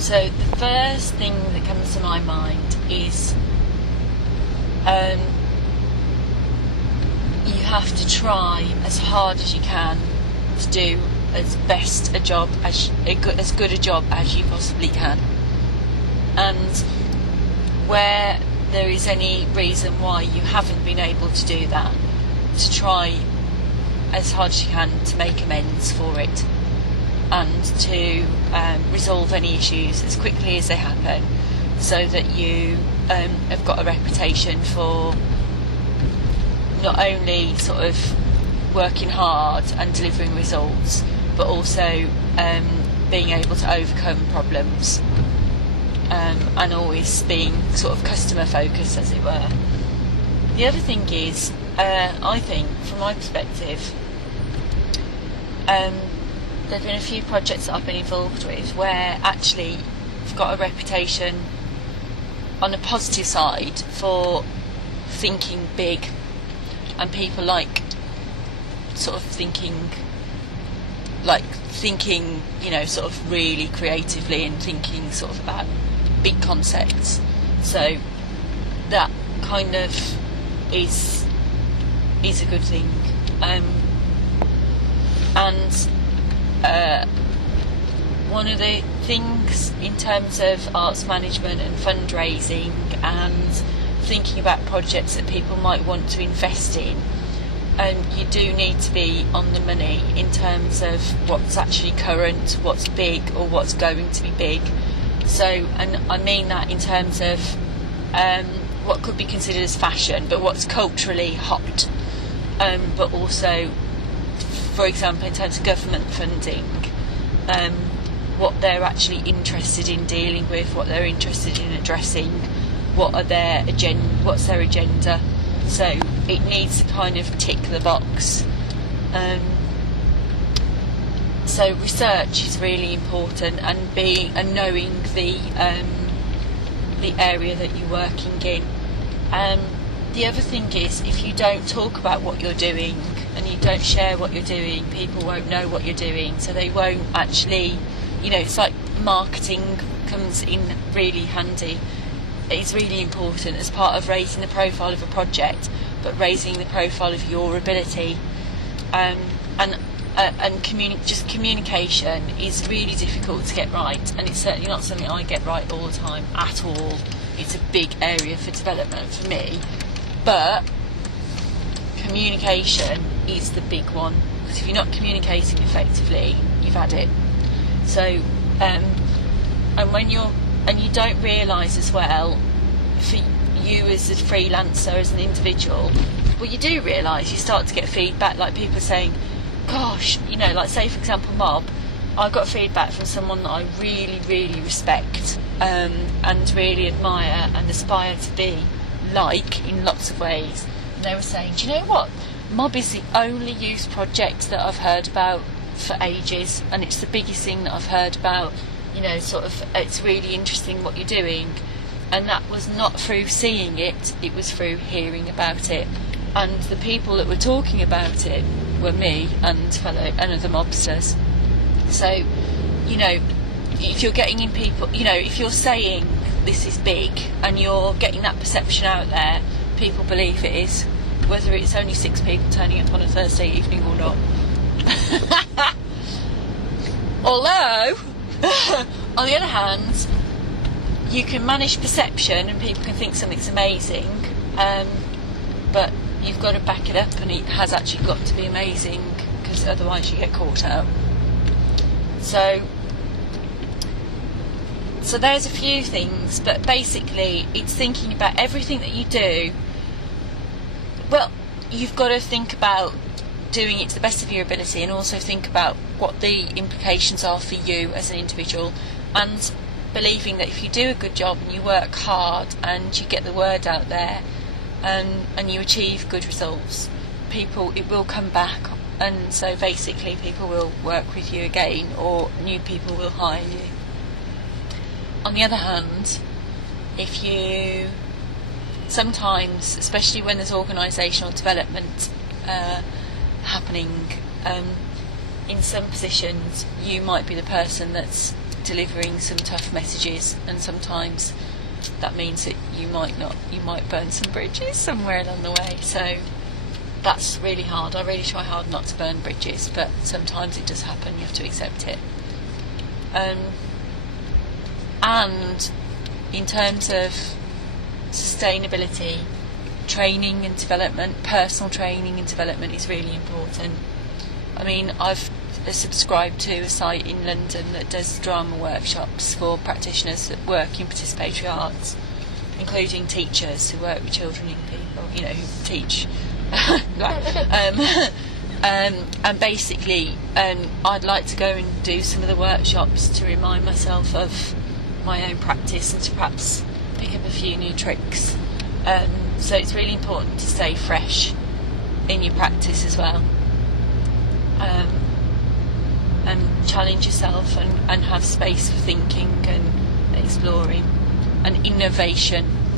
So the first thing that comes to my mind is you have to try as hard as you can to do as good a job as you possibly can, and where there is any reason why you haven't been able to do that, to try as hard as you can to make amends for it and to resolve any issues as quickly as they happen, so that you have got a reputation for not only sort of working hard and delivering results, but also being able to overcome problems, and always being sort of customer focused, as it were. The other thing is, I think from my perspective, there have been a few projects that I've been involved with where actually I've got a reputation on a positive side for thinking big, and people like sort of thinking, you know, sort of really creatively and thinking sort of about big concepts. So that kind of is a good thing. One of the things in terms of arts management and fundraising and thinking about projects that people might want to invest in, you do need to be on the money in terms of what's actually current, what's big, or what's going to be big. So, and I mean that in terms of what could be considered as fashion, but what's culturally hot, but also, for example, in terms of government funding, what they're actually interested in dealing with, what they're interested in addressing, what's their agenda. So it needs to kind of tick the box. So research is really important, and knowing the area that you're working in. The other thing is, if you don't talk about what you're doing and you don't share what you're doing, people won't know what you're doing, so they won't actually, you know, it's like marketing comes in really handy. It's really important as part of raising the profile of a project, but raising the profile of your ability, just communication is really difficult to get right, and it's certainly not something I get right all the time at all. It's a big area for development for me, but communication is the big one, because if you're not communicating effectively, you've had it. So and you don't realise as well, for you as a freelancer, as an individual, well, you do realise, you start to get feedback, like people saying, gosh, you know, like say for example Mob, I got feedback from someone that I really, really respect, and really admire and aspire to be like in lots of ways. And they were saying, do you know what, Mob is the only youth project that I've heard about for ages, and it's the biggest thing that I've heard about, you know, sort of, it's really interesting what you're doing. And that was not through seeing it, it was through hearing about it. And the people that were talking about it were me and other mobsters. So, you know, if you're getting in people, you know, if you're saying this is big and you're getting that perception out there, people believe it is, whether it's only 6 people turning up on a Thursday evening or not. Although, on the other hand, you can manage perception and people can think something's amazing, but you've got to back it up, and it has actually got to be amazing, because otherwise you get caught out. So there's a few things, but basically it's thinking about everything that you do. Well, you've got to think about doing it to the best of your ability, and also think about what the implications are for you as an individual, and believing that if you do a good job and you work hard and you get the word out there, and you achieve good results, it will come back, and so basically people will work with you again, or new people will hire you. On the other hand, if you sometimes, especially when there's organisational development happening, in some positions you might be the person that's delivering some tough messages, and sometimes that means that you might burn some bridges somewhere along the way. So that's really hard. I really try hard not to burn bridges, but sometimes it does happen. You have to accept it. And in terms of sustainability, training and development, personal training and development is really important. I mean, I've subscribed to a site in London that does drama workshops for practitioners that work in participatory arts, including teachers who work with children, young people, who teach. And basically, I'd like to go and do some of the workshops to remind myself of my own practice and to perhaps pick up a few new tricks. So it's really important to stay fresh in your practice as well, and challenge yourself and have space for thinking and exploring and innovation.